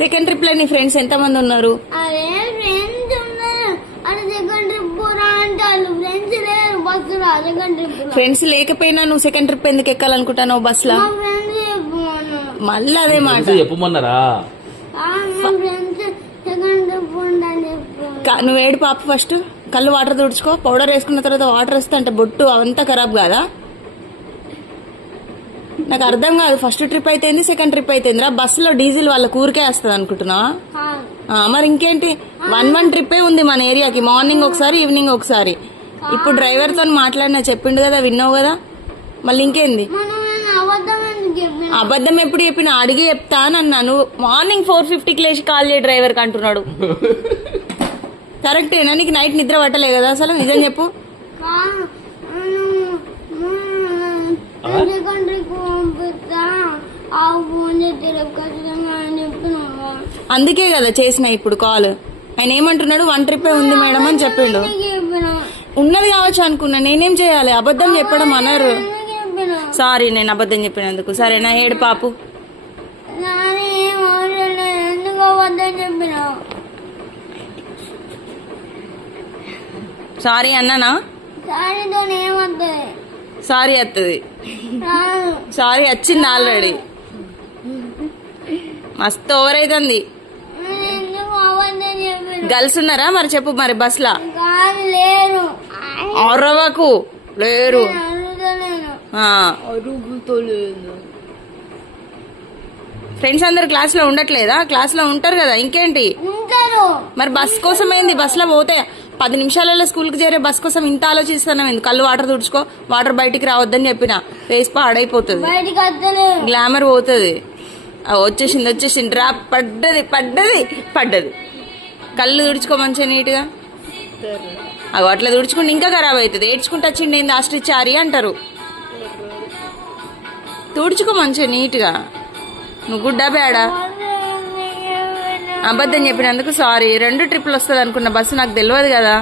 Second trip లో నీ friends ఎంత మంది ఉన్నారు? ఫ్రెండ్స్ లేకపోయినా నువ్వు సెకండ్ ట్రిప్ ఎందుకు ఎక్కాలనుకుంటావు బస్ లో? మళ్ళీ అదే మాట చెప్పమన్నారా? నువ్వు ఏడు పాప ఫస్ట్ కళ్ళు వాటర్ తుడుచుకో. పౌడర్ వేసుకున్న తర్వాత వాటర్ వస్తే అంటే బొట్టు అవంతా ఖరాబ్ కాదా? నాకు అర్థం కాదు. ఫస్ట్ ట్రిప్ అయితే సెకండ్ ట్రిప్ అయితే బస్సులో డీజిల్ వాళ్ళ ఊరికే వస్తుంది అనుకుంటున్నావా? మరి ఇంకేంటి, 1 ట్రిప్పే ఉంది మన ఏరియాకి. మార్నింగ్ ఒకసారి, ఈవినింగ్ ఒకసారి. ఇప్పుడు డ్రైవర్ తో మాట్లాడినా చెప్పిండు కదా, విన్నావు కదా, మళ్ళీ ఇంకేంది? అబద్ధం ఎప్పుడు చెప్పినా అడిగి చెప్తా అని అన్నాను. మార్నింగ్ 4:50కి లేచి కాల్ చేయ డ్రైవర్ కి అంటున్నాడు. కరెక్టేనా? నీకు నైట్ నిద్ర పట్టలే కదా అసలు? నిజం చెప్పు. అందుకే కదా చేసిన ఇప్పుడు కాల్. ఆయన ఏమంటున్నాడు, 1 ట్రిప్పే ఉంది మేడం అని చెప్పిండు. ఉన్నది కావచ్చు అనుకున్నా. నేనేం చేయాలి? అబద్ధం చెప్పడం అన్నారు. సారీ నేను అబద్ధం చెప్పినందుకు. సరేనా? ఏడు పాపు. సారీ అన్నానా? సారీ వస్తుంది. సారీ వచ్చింది ఆల్రెడీ. మస్తు ఓవర్ అవుతుంది. గర్ల్స్ ఉన్నారా మరి? చెప్పు మరి బస్ లా. అరవకు. లేరు. ఫ్రెండ్స్ అందరు క్లాస్ లో ఉండట్లేదా? క్లాస్ లో ఉంటారు కదా, ఇంకేంటి మరి? బస్ కోసం ఏంది? బస్ లో పోతే 10 నిమిషాలలో స్కూల్ కి చేరే బస్ కోసం ఇంత ఆలోచిస్తున్నాం ఎందుకు? కళ్ళు వాటర్ తుడుచుకో. వాటర్ బయటికి రావద్దని చెప్పిన. ఫేస్ పాడైపోతుంది, గ్లామర్ పోతుంది. వచ్చేసింది డ్రాప్ పడ్డది. కళ్ళు తుడుచుకో మంచిగా నీట్ గా. అట్లా తుడుచుకుంటే ఇంకా ఖరాబ్ అవుతుంది. ఏడ్చుకుంటూ వచ్చిండి ఏంది ఆస్ట్రిచ్ చారి అంటారు. తుడుచుకో మంచిగా నీట్ గా. నువ్వు గుడ్డా బేడా? అబద్ధం చెప్పినందుకు సారీ. 2 ట్రిప్లు వస్తుంది అనుకున్న బస్సు నాకు తెలియదు కదా.